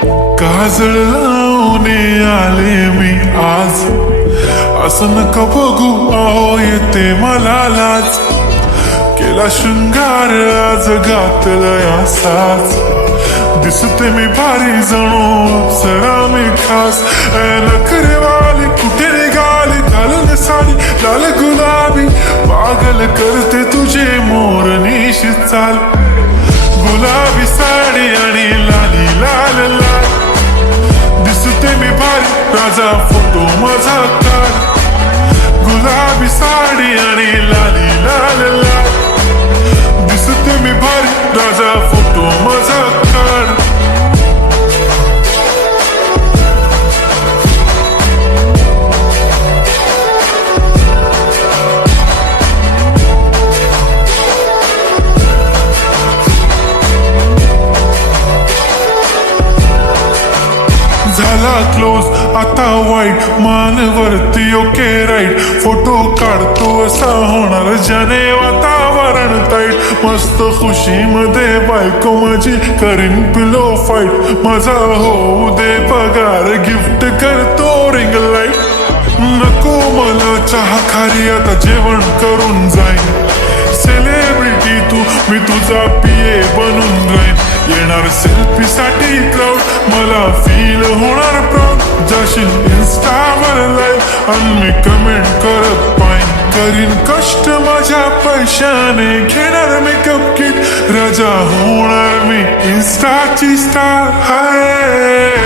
काजळ लावून आले मी आज, असं नका बघू अहो येते मला लाज. केला शृंगार आज घातला असाच, दिसते मी भारी जणू अप्सरा मी खास. नखरेवाली कुठे निघाली, घालून साडी लाल गुलाबी, पागल करते तुझे मोरनीशी चाल. गुलाबी साडी आणि लाली लाल लाल, दिसते मी भारी राजा फोटो माझा काढ. गुलाबी साडी आणि लाली लाल लाल, दिसते मी भारी राजा फोटो माझा काढ. झाला क्लोज आता वाईट, मानवरती ओके राईट. फोटो काढतो असा होणार ज्याने वातावरण ताईट. मस्त खुशीमध्ये बायको माझी करीन पिलो फाईट. माझा होऊ दे पगार, गिफ्ट करतो रिंग लाईट. नको मला चहा खारी, आता जेवण करून जाईन. सेलिब्रिटी तू, मी तुझा पिये बनून राहीन. येणार सेल्फी साठी क्राऊड, मला फील होणार प्राऊड. जाशील इन्स्टावर लाईव्ह आणि मी कमेंट करत पाईन. करीन कष्ट माझ्या पैशाने, घेणार मेकअप किट. राजा होणार मी इन्स्टाची स्टार. हाय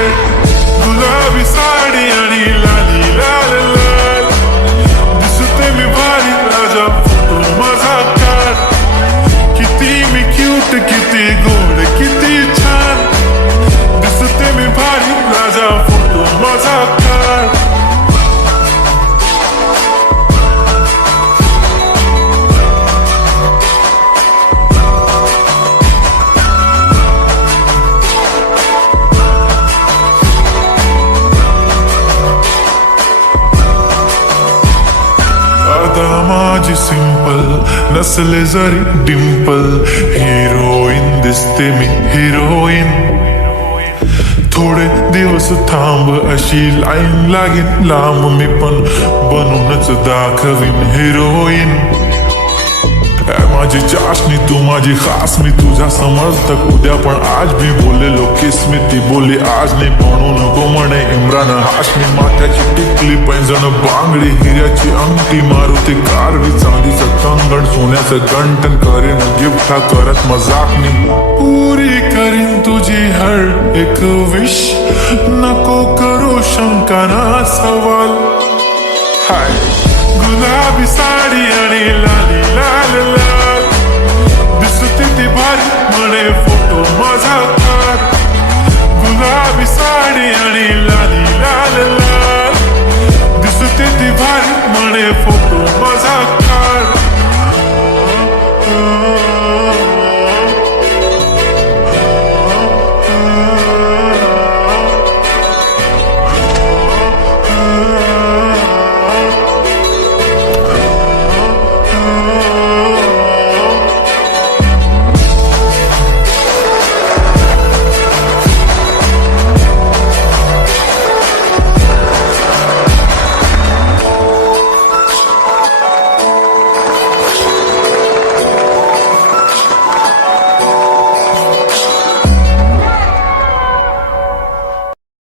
गुलाबी साडी आणि लाली लाल लाल, दिसते मी भारी राजा फोटो माझा काढ. किती मी क्यूट, किती गोड, किती छान, दिसते मी भारी राजा फोटो माझा काढ. माझी सिंपल नसले जरी डिंपल, हिरोईन दिसते मी हिरोईन. थोडे दिवस थांब अशी लाईन लागेल लांब, मी पण बनूनच दाखवीन हिरोईन. माझी चाशनी तू माझी खास, मी तुझ्या समर्थक उद्या पण आज मी बोलेलो किस्मी. ती बोली आज नाही म्हणू नको म्हणे इम्रान हाशमी. माथ्याची टिकली पैंजण बांगडी, हिऱ्याची अंगठी, मारुती कारवी, चांदीचं कंगण, सोन्याचं गंटन. करीन गिफ्ट हा करत मजाकनी, पुरी करीन तुझी हर एक विश. नको करू शंका ना सवाल. हाय गुलाबी साडी आणि लाली लाल लाल, दिसते ती भारी म्हणे फोटो